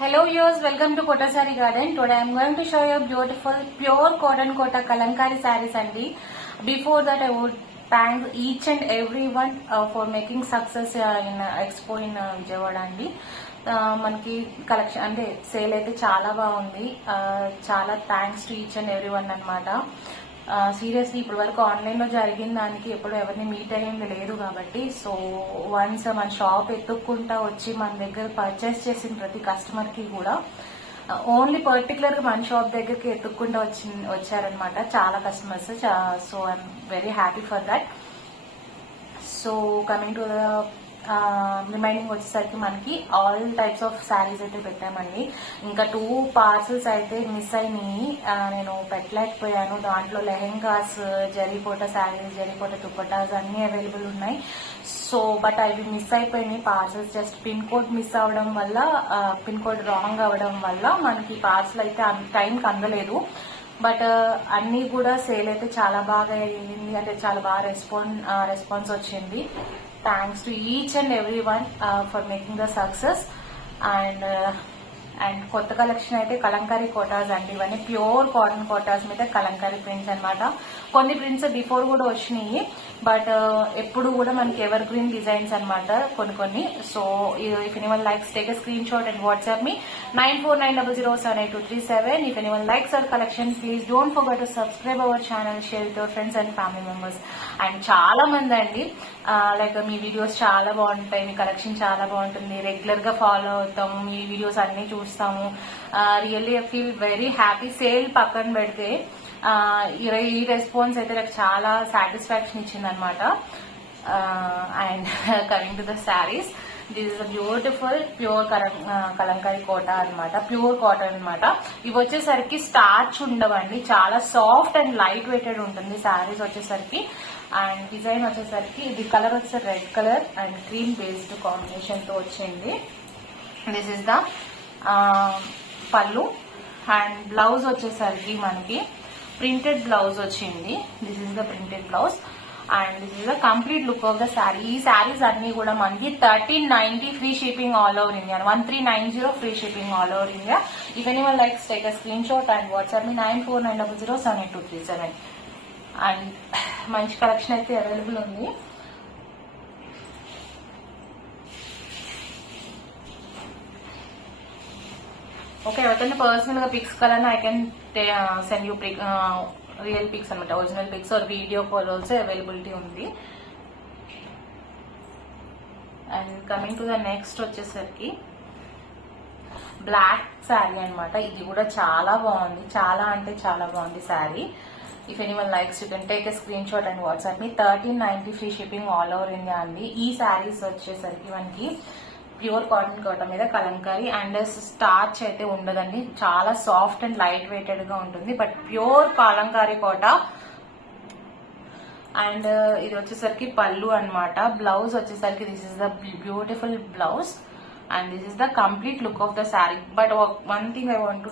Hello viewers, welcome to Kota Saree Garden. Today I am going to show you beautiful pure cotton kota kalamkari sarees andi. Before that I would thank each and everyone for making success in expo in Vijayawada andi. మనకి కలెక్షన్ అంటే సేల్ అయితే చాలా బాగుంది. చాలా thanks to each and every one అనమాట. సీరియస్లీ ఇప్పటి వరకు ఆన్లైన్లో జరిగిన దానికి ఎప్పుడు ఎవరిని మీట్ అయ్యింది లేదు కాబట్టి సో వన్స్ మన షాప్ ఎత్తుక్కుంటా వచ్చి మన దగ్గర పర్చేస్ చేసిన ప్రతి కస్టమర్కి కూడా ఓన్లీ పర్టికులర్గా మన షాప్ దగ్గరికి ఎత్తుక్కుంటా వచ్చారనమాట చాలా customers. So I'm very happy for that. So coming to the remaining వచ్చేసరికి మనకి ఆల్ టైప్స్ ఆఫ్ శారీస్ అయితే పెట్టామండి. ఇంకా 2 పార్సల్స్ అయితే మిస్ అయినాయి, నేను పెట్టలేకపోయాను. దాంట్లో లెహెంగాస్, జరీకోట శారీస్, జరీకోట దుపట్టాస్ అన్నీ అవైలబుల్ ఉన్నాయి. సో బట్ అవి మిస్ అయిపోయినాయి parcels. Just pin code miss అవడం వల్ల, పిన్ కోడ్ రాంగ్ అవ్వడం వల్ల మనకి పార్సల్ అయితే టైంకి అందలేదు. బట్ అన్నీ కూడా సేల్ అయితే చాలా బాగా అయ్యింది, అంటే చాలా బాగా రెస్పాన్స్ వచ్చింది. Thanks to each and every one for making the success. And కొత్త కలెక్షన్ అయితే కలంకారీ కోటాస్ అండి. ఇవన్నీ ప్యూర్ కాటన్ కోటాస్ మీద కలంకారీ ప్రింట్స్ అనమాట. కొన్ని ప్రింట్స్ బిఫోర్ కూడా వచ్చినాయి, బట్ ఎప్పుడు కూడా మనకి ఎవర్ గ్రీన్ డిజైన్స్ అనమాట కొన్ని. So if anyone likes take a screenshot and WhatsApp me 9490078237. If anyone likes our collection, please don't forget to subscribe our channel, share with your friends and family members. And చాలా మంది అండి లైక్ మీ వీడియోస్ చాలా బాగుంటాయి, మీ కలెక్షన్ చాలా బాగుంటుంది, రెగ్యులర్ గా ఫాలో అవుతాము, మీ వీడియోస్ అన్ని చూస్తాము. Really I feel very happy. Sale పక్కన పెడితే ఈ రెస్పాన్స్ అయితే నాకు చాలా సాటిస్ఫాక్షన్ ఇచ్చింది అనమాట. And coming to the saris, this is beautiful pure Kalamkari Kota అనమాట, ప్యూర్ కాటన్ అనమాట. ఇవి వచ్చేసరికి స్టార్చ్ ఉండవండి, చాలా సాఫ్ట్ అండ్ లైట్ వెయిటెడ్ ఉంటుంది శారీస్ వచ్చేసరికి. అండ్ డిజైన్ వచ్చేసరికి ఇది కలర్ వచ్చేసరికి red colour and cream based combination తో వచ్చింది. దిస్ ఇస్ ద పళ్ళు. అండ్ బ్లౌజ్ వచ్చేసరికి మనకి ప్రింటెడ్ బ్లౌజ్ వచ్చింది. This is the printed blouse and this is the complete look of the sari. ఈ శారీస్ అన్ని కూడా మనకి 1390 free shipping all over India, 1390 free shipping all over India. If anyone likes take a screenshot and WhatsApp me 9490078237. అండ్ మంచి కలెక్షన్ అయితే అవైలబుల్ ఉంది. Okay, ఎవరికైనా personal గా pics కావాలన్నా I can send you real pics అనమాట, original pics or video call also availability ఉంది. And coming to the next వచ్చేసరికి black sari అనమాట. ఇది కూడా చాలా బాగుంది, చాలా అంటే చాలా బాగుంది sari. If anyone likes you can take a screenshot and WhatsApp me 1390 free shipping all over India అండి. ఈ శారీస్ వచ్చేసరికి మనకి ప్యూర్ కాటన్ కోట మీద కలంకారీ అండ్ స్టార్చ్ అయితే ఉండదండి, చాలా సాఫ్ట్ అండ్ లైట్ వెయిటెడ్ గా ఉంటుంది, but pure Kalamkari Kota. And ఇది వచ్చేసరికి పళ్ళు అనమాట. బ్లౌజ్ వచ్చేసరికి this is the beautiful blouse and this is the complete look of the sari. But one thing I want to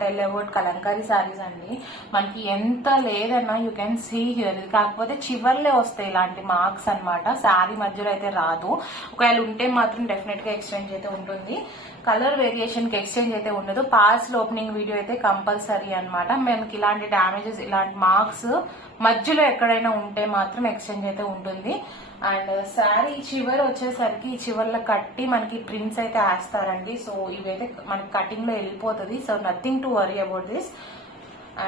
tell about Kalamkari saris అండి, మనకి ఎంత లేదన్నా యూ కెన్ సీ హియర్. కాకపోతే చివర్లే వస్తాయి ఇలాంటి మార్క్స్ అనమాట, శారీ మధ్యలో అయితే రాదు. ఒకవేళ ఉంటే మాత్రం డెఫినెట్ గా ఎక్స్చేంజ్ అయితే ఉంటుంది, కలర్ వేరియేషన్ కి ఎక్స్చేంజ్ అయితే ఉండదు. పార్సల్ ఓపెనింగ్ వీడియో అయితే కంపల్సరీ అనమాట. మనకి ఇలాంటి డ్యామేజెస్, ఇలాంటి మార్క్స్ మధ్యలో ఎక్కడైనా ఉంటే మాత్రం ఎక్స్చేంజ్ అయితే ఉంటుంది. అండ్ శారీ చివరి వచ్చేసరికి ఈ చివర్లో కట్టి మనకి ప్రింట్స్ అయితే వేస్తారండి. సో ఇవైతే మనకి కటింగ్ లో వెళ్ళిపోతుంది, so nothing to worry about this.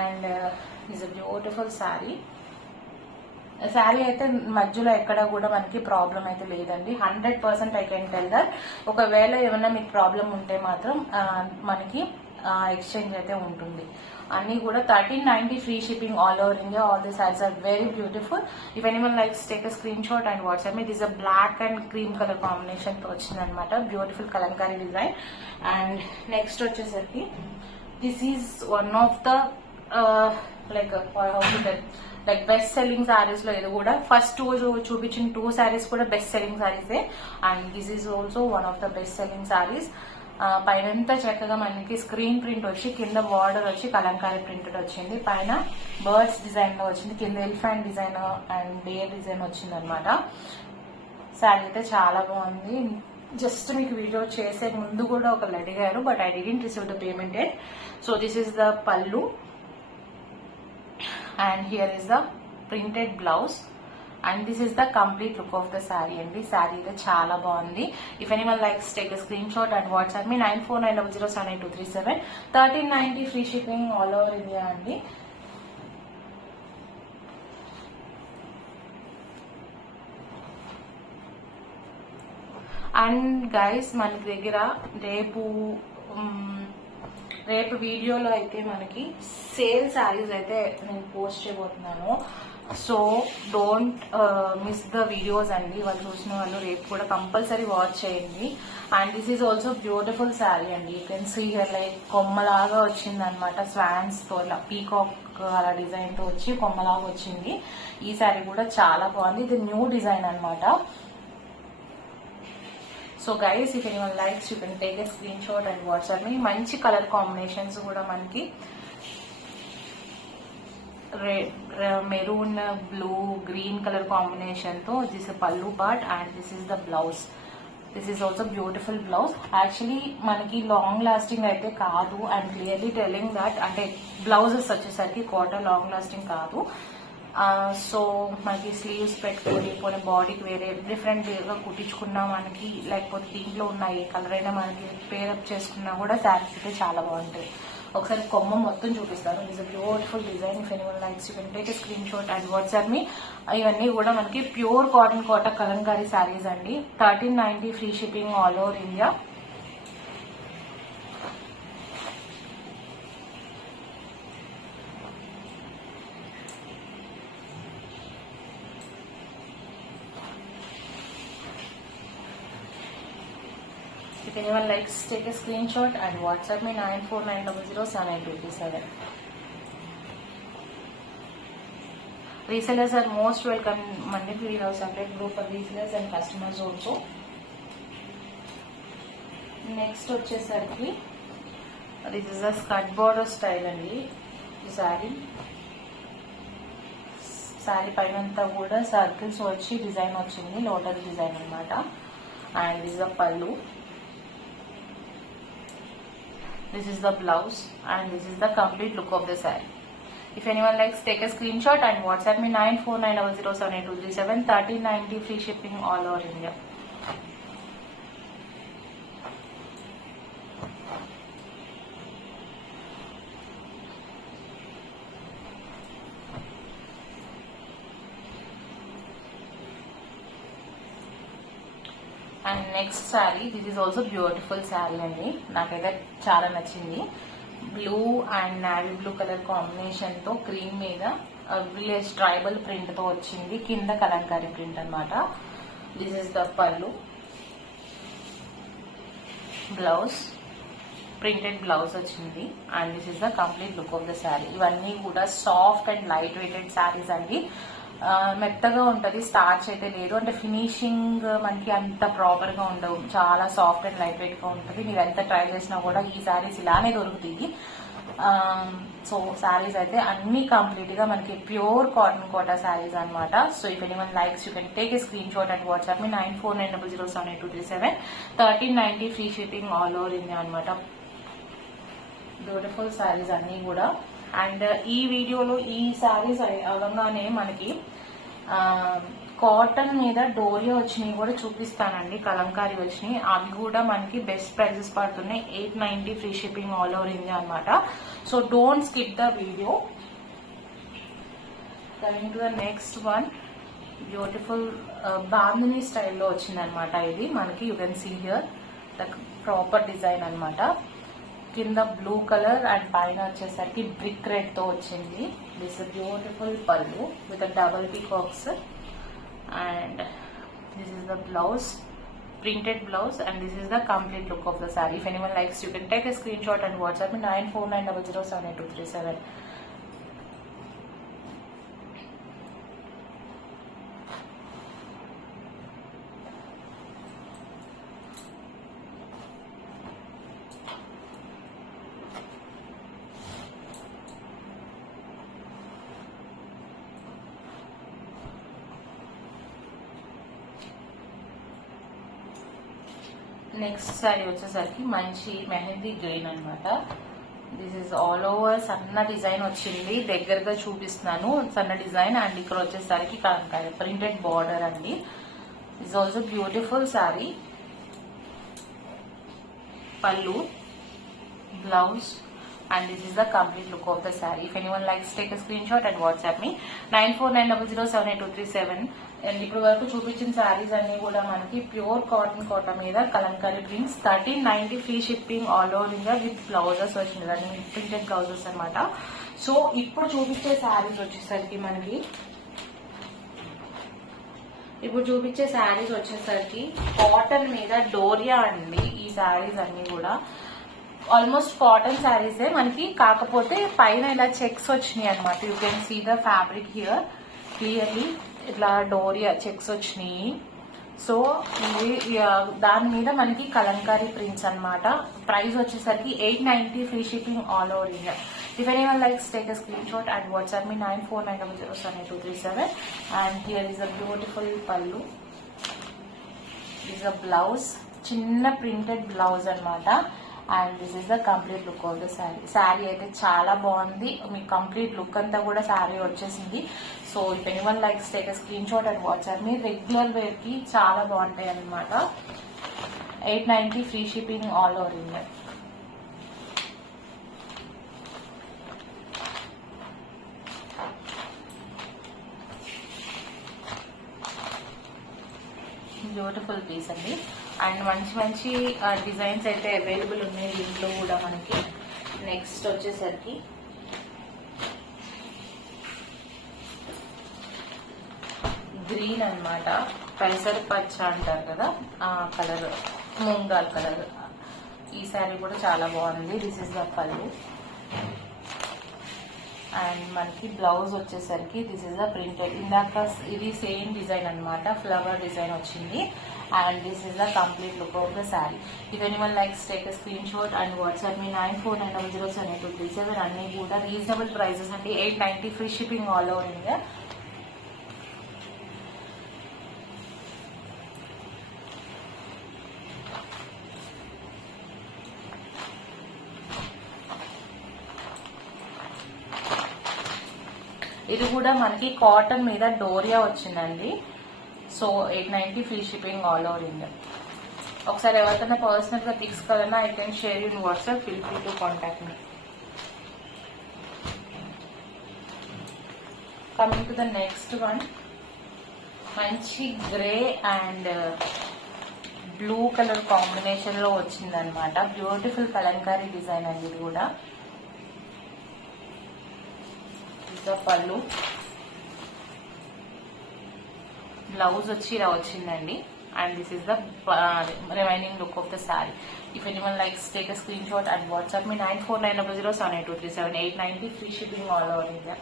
And is a beautiful sari. శారీ అయితే మధ్యలో ఎక్కడ కూడా మనకి ప్రాబ్లం అయితే లేదండి, 100% ఐ కెన్ టెల్ దట్. ఒకవేళ ఏమైనా మీకు ప్రాబ్లం ఉంటే మాత్రం మనకి ఎక్స్చేంజ్ అయితే ఉంటుంది. అన్ని కూడా 1390 free shipping all over India. All the saris are very beautiful. If anyone likes take a screenshot and WhatsApp me. This a black and cream colour combination తో వచ్చింది అనమాట, beautiful Kalamkari design. And next వచ్చేసరికి this is one of the like best selling saris లో ఇది కూడా. First చూపించిన 2 సారీస్ కూడా బెస్ట్ సెల్లింగ్ సారీసే and this is also one of the best selling saris. పైనంతా చక్కగా మనకి స్క్రీన్ ప్రింట్ వచ్చి, కింద బార్డర్ వచ్చి కలంకారీ ప్రింటెడ్ వచ్చింది, పైన బర్డ్స్ డిజైన్ లో వచ్చింది, కింద elephant design and dare design వచ్చింది అనమాట. శారీ అయితే చాలా బాగుంది. జస్ట్ మీకు వీడియో చేసే ముందు కూడా ఒకళ్ళు అడిగారు, but I didn't receive the payment yet. So this is the pallu and here is the printed blouse and this is the complete look of the sari అండి. శారీ అయితే చాలా బాగుంది. If anyone likes take a screenshot and WhatsApp me 9490078237. 1390 free shipping all over India అండి. And guys మనకి దగ్గర రేపు వీడియోలో అయితే మనకి సేల్ శారీస్ అయితే నేను పోస్ట్ చేయబోతున్నాను. So don't miss the videos అండి. వాళ్ళు చూసిన వాళ్ళు రేపు కూడా కంపల్సరీ వాచ్ చేయండి. And this is also beautiful sari అండి. You can see here like కొమ్మలాగా వచ్చింది అనమాట. స్వాన్స్ తో ఇలా పీకాక్ అలా డిజైన్ తో వచ్చి కొమ్మలాగా వచ్చింది. ఈ శారీ కూడా చాలా బాగుంది. ఇది న్యూ డిజైన్ అనమాట. So guys if anyone likes you can take a screenshot and WhatsApp me. మంచి కలర్ కాంబినేషన్స్ కూడా మనకి maroon, blue, green colour combination తో this pallu part and this is the blouse. This is also beautiful blouse. Actually మనకి long lasting అయితే కాదు and clearly telling that, అంటే blouses వచ్చేసరికి cotton long lasting కాదు. సో మనకి స్లీవ్స్ పెట్టుకొని పోనీ బాడీకి వేరే డిఫరెంట్ గా కుట్టించుకున్నా మనకి, లేకపోతే దీంట్లో ఉన్న ఏ కలర్ అయినా మనకి పేరప్ చేసుకున్నా కూడా శారీస్ అయితే చాలా బాగుంటాయి. ఒకసారి కొమ్మ మొత్తం చూపిస్తాను. It's a beautiful design. If anyone likes you can take a screenshot and WhatsApp me. ఇవన్నీ కూడా మనకి ప్యూర్ కాటన్ కోట కలంకారీ శారీస్ అండి. 1390 free shipping all over India. If anyone likes, take a screenshot and WhatsApp me 9490078237. Resellers are most welcome. Monday we have separate group for resellers and customers also. Next వచ్చేసరికి this is a skirt border style అండి. ఈ శారీ పైనంతా కూడా సర్కిల్స్ వచ్చి డిజైన్ వచ్చింది, lotus design అనమాట. And this is the పల్లు. This is the blouse and this is the complete look of the saree. If anyone likes, take a screenshot and WhatsApp me 9490078237. 1390 free shipping all over India. And next sari, this is also beautiful sari అండి. నాకైతే చాలా నచ్చింది. Blue and navy blue colour combination తో cream మీద village tribal print తో వచ్చింది. కింద Kalamkari print అనమాట. This is the pallu, blouse, printed blouse వచ్చింది and this is the complete look of the sari. ఇవన్నీ కూడా soft and light weighted saris అండి. మెత్తగా ఉంటది, స్టార్చ్ అయితే లేదు. అంటే ఫినిషింగ్ మనకి అంత ప్రాపర్ గా ఉండవు, చాలా సాఫ్ట్ అండ్ లైట్ వెయిట్ గా ఉంటుంది. మీరు ఎంత ట్రై చేసినా కూడా ఈ శారీస్ ఇలానే దొరుకుతాయి. సో శారీస్ అయితే అన్ని కంప్లీట్ గా మనకి ప్యూర్ కాటన్ కోటా శారీస్ అనమాట. So if anyone likes you can take a screen shot and WhatsApp me 9490078237. 1390 free shipping all over India అనమాట. బ్యూటిఫుల్ శారీస్ అన్ని కూడా. అండ్ ఈ వీడియోలో ఈ శారీస్ అవగానే మనకి కాటన్ మీద డోరియా వచ్చినాయి కూడా చూపిస్తానండి. కలంకారీ వచ్చినాయి, అవి కూడా మనకి బెస్ట్ ప్రైజెస్ పడుతున్నాయి. 890 free shipping all over India అనమాట. So don't skip the video. Coming to the next one, beautiful Bandhani స్టైల్లో వచ్చిందనమాట. ఇది మనకి you can see here the proper design అనమాట. కింద బ్లూ కలర్ అండ్ పైన వచ్చేసరికి బ్రిక్ రెడ్ తో వచ్చింది. దిస్ బ్యూటిఫుల్ పల్లు with double peacocks and this is the blouse, printed blouse and this is the complete look of the saree. If anyone likes, you can take a screenshot and WhatsApp me 9490078237. నెక్స్ట్ శారీ వచ్చేసరికి మంచి మెహందీ గ్రీన్ అన్నమాట. This is all over సన్న డిజైన్ వచ్చింది, దగ్గరగా చూపిస్తున్నాను సన్న design. And ఇక్కడ వచ్చేసరికి కలంకారీ ప్రింటెడ్ బార్డర్ అండి. Is also beautiful sari. పల్లు, blouse, and this is the complete look of the saree. If anyone likes, take a screenshot and WhatsApp me 9490078237. అండ్ ఇప్పుడు వరకు చూపించిన శారీస్ అన్ని కూడా మనకి ప్యూర్ కాటన్ కోట మీద కలంకారీ ప్రింట్స్ 1390 free shipping all over India with blouses వచ్చింది, అన్ని ప్రింటెడ్ బ్లౌజెస్ అనమాట. సో ఇప్పుడు చూపించే శారీస్ వచ్చేసరికి కాటన్ మీద డోరియా అండి. ఈ శారీస్ అన్ని కూడా ఆల్మోస్ట్ కాటన్ శారీసే మనకి, కాకపోతే పైన ఇలా చెక్స్ వచ్చినాయి అనమాట. You can see the fabric here clearly, ఇట్లా డోరియా చెక్స్ వచ్చినాయి. సో ఇది దాని మీద మనకి కలంకారీ ప్రింట్స్ అనమాట. ప్రైస్ వచ్చేసరికి 890 free shipping all over India. If anyone likes, take a screenshot and WhatsApp me 9490078237. And here is a beautiful pallu. This is a blouse, చిన్న printed blouse అనమాట. And this is the complete look of the sari. శారీ అయితే చాలా బాగుంది, మీకు complete look అంతా కూడా శారీ వచ్చేసింది. So if anyone likes, take a screenshot and WhatsApp me. Regular wear కి చాలా బాగుంటాయి అనమాట. 890 free shipping all over India. Beautiful piece అండి. అండ్ మంచి డిజైన్స్ అయితే అవైలబుల్ ఉన్నాయి దీంట్లో కూడా మనకి. నెక్స్ట్ వచ్చేసరికి గ్రీన్ అన్నమాట, పెసర పచ్చ అంటారు కదా ఆ కలర్, మూంగాల్ కలర్. ఈ శారీ కూడా చాలా బాగుంది. This is the pallu. And మనకి బ్లౌజ్ వచ్చేసరికి దిస్ ఇస్ ద ప్రింటెడ్, ఇందాక ఇది సేమ్ డిజైన్ అనమాట, ఫ్లవర్ డిజైన్ వచ్చింది. And this is the complete look of the sari. If anyone likes, take a screenshot and WhatsApp me 9490078237. అన్ని కూడా reasonable prices అండి. 890 free shipping all over India. ఇది కూడా మనకి కాటన్ మీద డోరియా వచ్చిందండి. So 890 free shipping all over India. ఒకసారి ఎవరికైనా పర్సనల్ గా పిక్స్ కావాలన్నా I can share in WhatsApp, feel free to contact me. Coming to the next one, మంచి grey and blue colour combination లో వచ్చింది అనమాట. బ్యూటిఫుల్ కలంకారీ డిజైన్ అండి ఇది కూడా. పళ్ళు, బ్లౌజ్ వచ్చి ఇలా వచ్చిందండి. And this is the remaining look of the sari. If anyone likes, take a screenshot and WhatsApp me 9490078237. 890 free shipping all over India.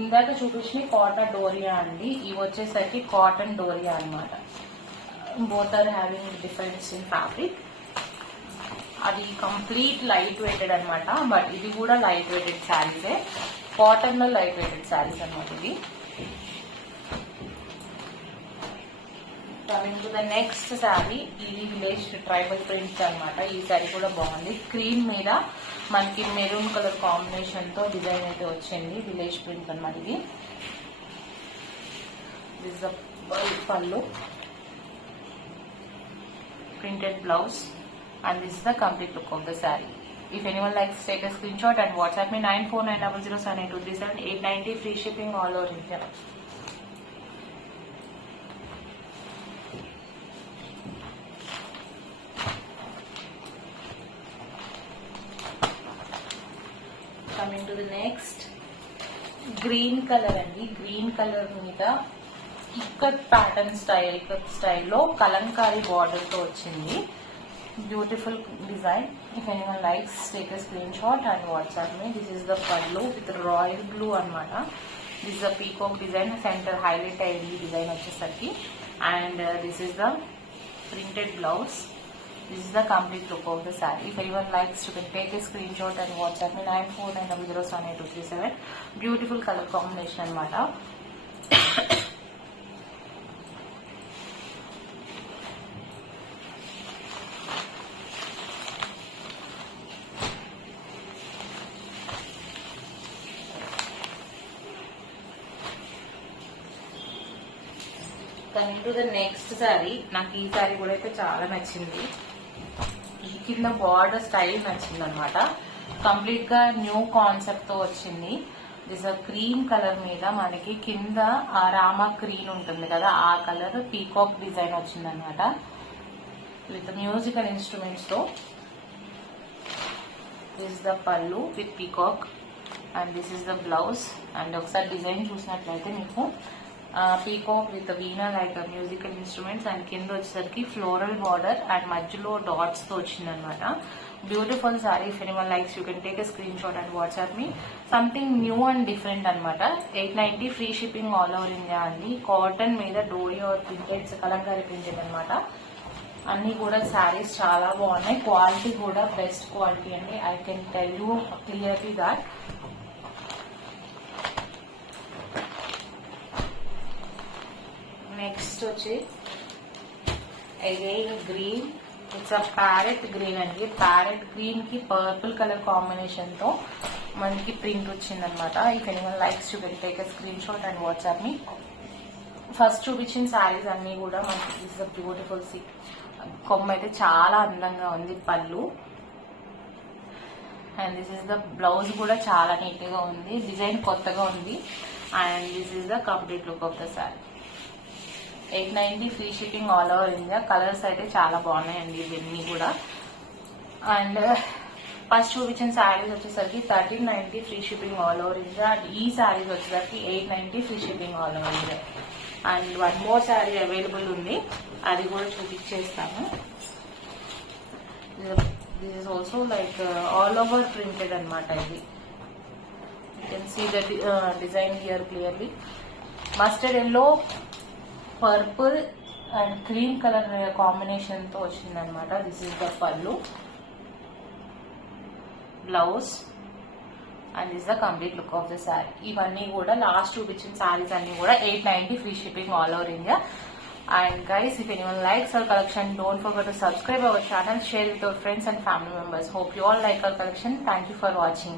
ఇందాక చూపించి కాటన్ డోరియా అండి, ఇవి వచ్చేసరికి కాటన్ డోరియా అనమాట. Both are having difference in fabric. అది కంప్లీట్ లైట్ వెయిటెడ్ అనమాట, but ఇది కూడా లైట్ వెయిటెడ్ శారీసే. కాటన్ లో లైట్ వెయిటెడ్ శారీస్ అనమాట ఇది. Coming to the next sari, ఇది విలేజ్ ట్రైబల్ ప్రింట్స్ అనమాట. ఈ శారీ కూడా బాగుంది. క్రీమ్ మీద మనకి మెరూన్ కలర్ కాంబినేషన్ తో డిజైన్ అయితే వచ్చింది. విలేజ్ ప్రింట్ అనమాట ఇది. దిస్ ద పల్లు, printed blouse. And this is the complete look of the saree. If anyone likes, take a screenshot and WhatsApp me 9490078237. 890 free shipping all over India. Coming to the next, green color అండి. Green colour మీద ఇక్కత్ ప్యాటర్న్ స్టైల్లో కలంకారీ బార్డర్ తో వచ్చింది. Beautiful design. If anyone likes, take a screenshot and WhatsApp me. This is the pallu with royal blue anamata. This is a peacock design, center highlight ID design vachesarki. And this is the printed blouse. This is the complete look of the saree. If anyone likes, you can take a screenshot and WhatsApp me 9490078237. Beautiful color combination anamata. Coming to the next sari, నాకు ఈ శారీ కూడా అయితే చాలా నచ్చింది. ఈ కింద border style నచ్చింది అనమాట. కంప్లీట్ గా న్యూ కాన్సెప్ట్ తో వచ్చింది. దిస్ క్రీమ్ కలర్ మీద మనకి కింద ఆ రామా గ్రీన్ ఉంటుంది కదా, ఆ కలర్ పీకాక్ డిజైన్ వచ్చింది అనమాట విత్ మ్యూజికల్ ఇన్స్ట్రుమెంట్స్ తో. దిస్ ఇస్ ద పల్లు with peacock and this is the blouse. And ఒకసారి డిజైన్ చూసినట్లయితే మీకు peacock with veena like musical instruments and కింద వచ్చేసరికి ఫ్లోరల్ బార్డర్ అండ్ మధ్యలో డాట్స్ తో వచ్చింది అనమాట. Beautiful sorry. If anyone likes you can take a screenshot and WhatsApp me. Something new and different అనమాట. 890 free shipping all over India అండి. కాటన్ మీద డోరీ ఆర్ ప్రింటెడ్స్ కలంకారీ ప్రింటెడ్ అనమాట. అన్ని కూడా శారీస్ చాలా బాగున్నాయి. క్వాలిటీ కూడా బెస్ట్ క్వాలిటీ అండి. I can tell you clearly that. Next వచ్చి again green. It's a parrot green అండి. ప్యారెట్ గ్రీన్ కి పర్పుల్ కలర్ కాంబినేషన్ తో మనకి ప్రింట్ వచ్చిందనమాట. If anyone likes you can take a screenshot and WhatsApp me. First చూపించిన శారీస్ అన్ని కూడా మనకి దిస్ ఇస్ బ్యూటిఫుల్ సీ. కొమ్మ అయితే చాలా అందంగా ఉంది. పళ్ళు and this is the blouse కూడా చాలా నీట్ గా ఉంది. డిజైన్ కొత్తగా ఉంది. And this is the complete look of the sari. 890 free shipping all over India. Colours అయితే చాలా బాగున్నాయండి ఇవన్నీ కూడా. అండ్ ఫస్ట్ చూపించిన శారీస్ వచ్చేసరికి 1390 free shipping all over India. ఈ శారీస్ వచ్చేసరికి 890 free shipping all over India. And one more sari available ఉంది, అది కూడా చూపించేస్తాను. This is also like all over printed అనమాట. ఇది you can see the design here clearly. Mustard yellow, purple and cream colour combination తో వచ్చింది అనమాట. This is the pallu, blouse and this the complete look of the sari. ఇవన్నీ కూడా last చూపించిన శారీస్ అన్ని కూడా 890 free shipping all over India. And guys, if anyone likes our collection, don't forget to subscribe our channel, share with your friends and family members. Hope you all like our collection. Thank you for watching.